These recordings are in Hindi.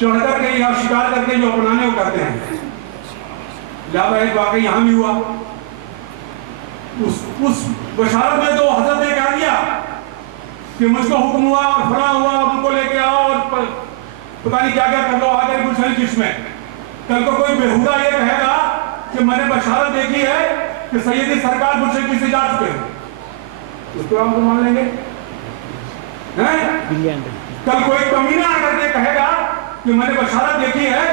चढ़ करके या शिकार करके जो अपनाने को करते हैं। लिहाजा एक वाकई यहाँ भी हुआ, उस बशारत में तो हजरत ने कह दिया कि मुझको हुक्म हुआ और फला हुआ, उनको लेके आओ और पता नहीं क्या क्या कर लो आकर गुलशन किस में। कल को कोई बेहुदा ये कहेगा कि मैंने बशारत देखी है कि सैयदी सरकार गुलशन किस से जा चुके हैं, उसको हम तो मान लेंगे हैं? कल कोई कमीना आकर के कहेगा कि मैंने बशारत देखी है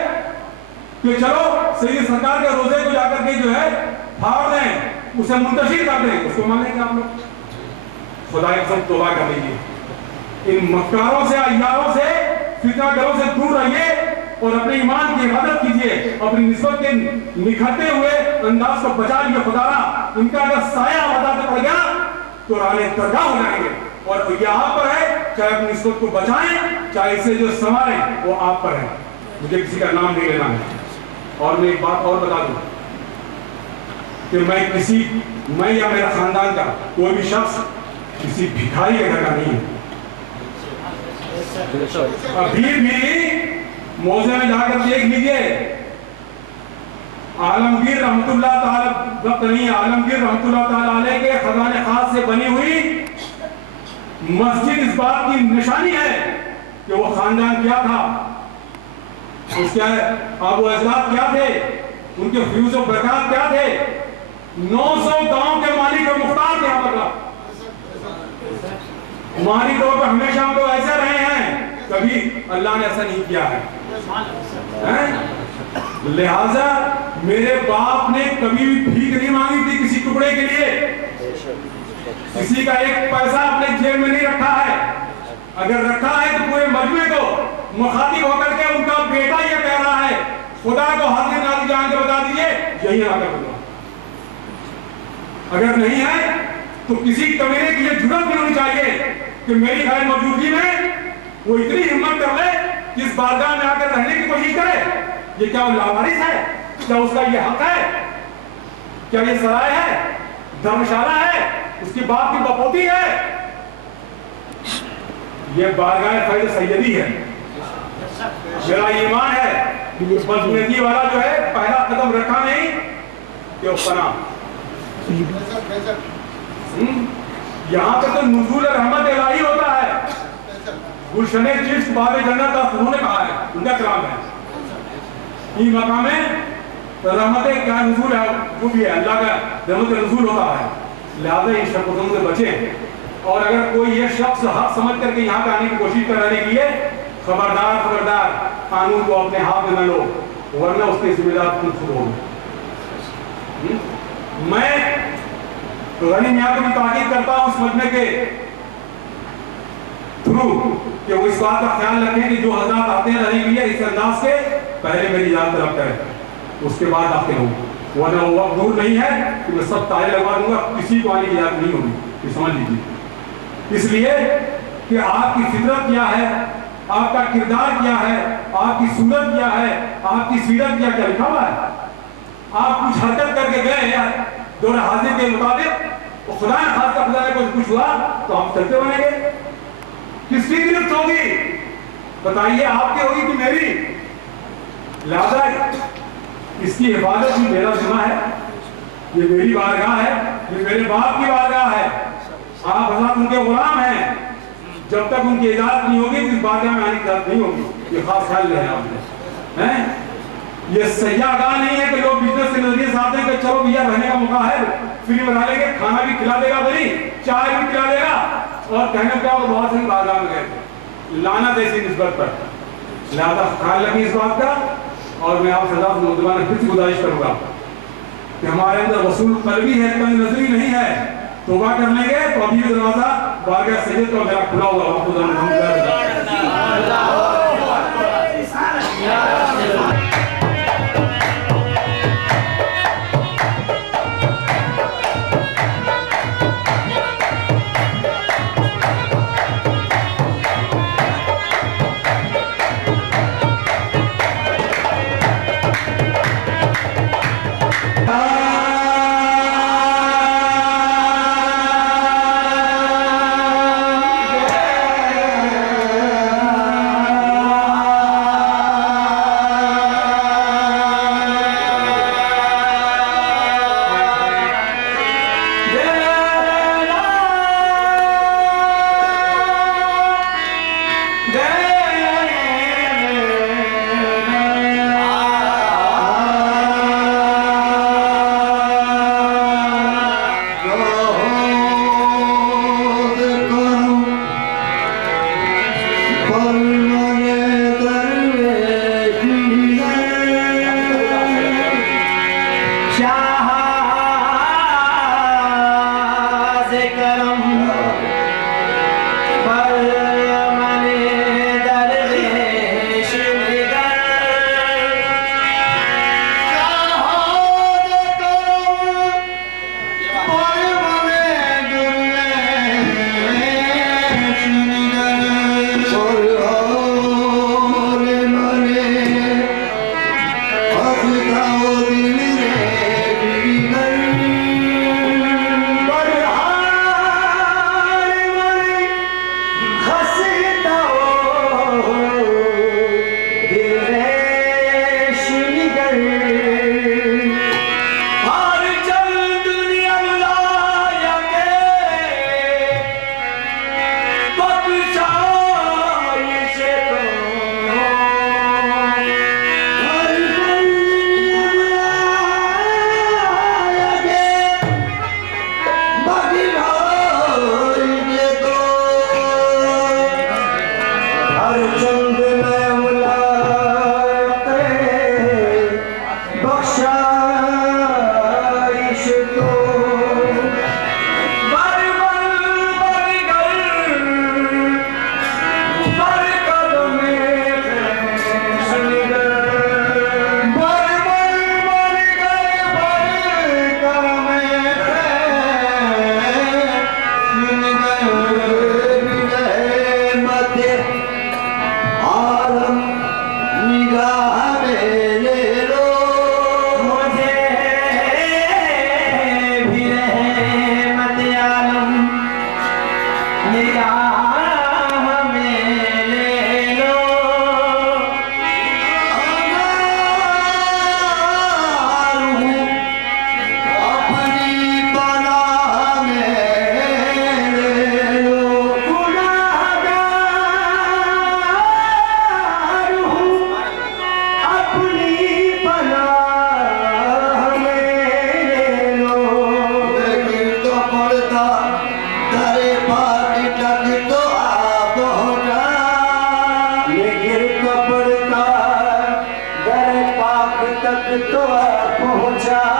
कि चलो सैयदी सरकार के रोजे को जाकर के जो है फाड़ दें, उसे मुंतशिर कर दें, उसको मान लेंगे आप लोग? खुदा कसम तौबा कर लीजिए, इन मक्कारों से, अय्यारों से, फितनागरों से दूर रहिए और अपने ईमान की हिफाजत कीजिए, अपनी निस्बत के निखरते हुए अंदाज को बचा लिए। खुदारा इनका अगर साया बताते पड़ गया तो राने दरगाह हो जाएंगे। और यहाँ पर है, चाहे अपनी निस्बत को बचाएं, चाहे इसे जो संवारें, वो आप पर है, मुझे किसी का नाम नहीं लेना है। और मैं एक बात और बता दूं कि मैं या मेरा खानदान का कोई भी शख्स किसी भिखारी के घर का नहीं है। अभी भी मौजे में जाकर देख लीजिए, आलमगीर रहमतुल्लाह ताला, वक्त नहीं, आलमगीर रहमतुल्लाह ताला अलैह के खजाने खास से बनी हुई मस्जिद इस बात की निशानी है कि वो खानदान क्या था, उसके आबो अजदाद क्या थे, उनके फ्यूज और बरकत क्या थे। 900 गांव के मालिक और मुख्तार यहाँ पर मालिक तौर पर हमेशा हम लोग ऐसे रहे हैं, कभी अल्लाह ने ऐसा नहीं किया है? लिहाजा मेरे बाप ने कभी भी भीख नहीं मांगी थी किसी टुकड़े के लिए, किसी का एक पैसा अपने जेब में नहीं रखा है। अगर रखा है तो पूरे मजमे को मुखातिब होकर के उनका बेटा ये कह रहा है, खुदा को हाजिर नाज़िर जान के बता दीजिए यही आकर होगा। अगर नहीं है तो किसी कमीने की ये जुर्रत नहीं होनी चाहिए कि मेरी गैर मौजूदगी में वो इतनी हिम्मत कर ले कि इस बारगाह में आकर रहने की कोशिश करे। ये क्या लावारिस है? क्या उसका ये हक है? क्या ये सराय है, धर्मशाला है, उसकी बाप की बपोती है? ये बारगाह फैज़ सैयदी है। मेरा ईमान है बदनसीबी वाला जो है पहला कदम रखा नहीं कि पना। यहाँ पे तो नुज़ूल रहमत इलाही होता है। गुलशने चिश्त बाबे जन्नत उन्होंने कहा है, उनका कलाम है। ये मकाम रहमत क्या नुज़ूल है, वो भी है, अल्लाह का रहमत नुज़ूल होता है। लिहाजा इन शब्दों से बचें। और अगर कोई ये शख्स हक समझ करके यहाँ पे आने की कोशिश कराने के लिए, खबरदार कानून को अपने हाथ में न लो, वरना उसके जिम्मेदार तुम खुद हो। मैं गनी मियां को भी ताकीद करता हूँ उस मजमे के थ्रू कि वो इस बात का ख्याल रखें कि जो हजरात आते हैं रहने के लिए इस अंदाज से पहले मेरी जान तरफ करें, उसके बाद आते हो, वरना वो वक्त दूर नहीं है कि मैं सब ताले लगवा दूंगा, किसी को आने की इजाजत नहीं होगी, ये समझ लीजिए। इसलिए कि आपकी फितरत क्या है, आपका किरदार क्या है, आपकी सूरत क्या है, आपकी सीरत क्या लिखा हुआ है। आप कुछ हरकत करके गए दौर हाजिर के मुताबिक, तो खुदा ने खास का खुदा ने कुछ हुआ तो हम चलते बनेंगे। किसकी गिरफ्त होगी बताइए, आपकी होगी कि मेरी? लिहाजा इसकी हिफाजत भी मेरा जिम्मा है। ये मेरी बारगाह है, ये मेरे बाप की बारगाह है। आप हज़रत उनके गुलाम हैं, जब तक उनकी इजाजत नहीं होगी इस बारगाह में आने की इजाजत नहीं होगी। ये खास ख्याल रहे आपने, हैं? ये सयाहगाह नहीं है कि लोग बिजनेस के नजरिए से आते हैं कि चलो भैया रहने का मौका है, फ्री बना लेंगे, खाना भी खिला देगा, भाई चाय भी पिला देगा, और कहने क्या वो बहुत सारी बारगाह में गए लानत ऐसी निस्बत पर। लिहाजा ख्याल रखें इस बात का। और मैं आप सदा नौजवान फिर से गुजारिश करूंगा कि हमारे अंदर वसूल कल्बी है, तंग नजरी नहीं है। तौबा कर लेंगे तो अभी भी दरवाजा बारगाह सैयद का मेरा खुला हुआ तो पहुंचा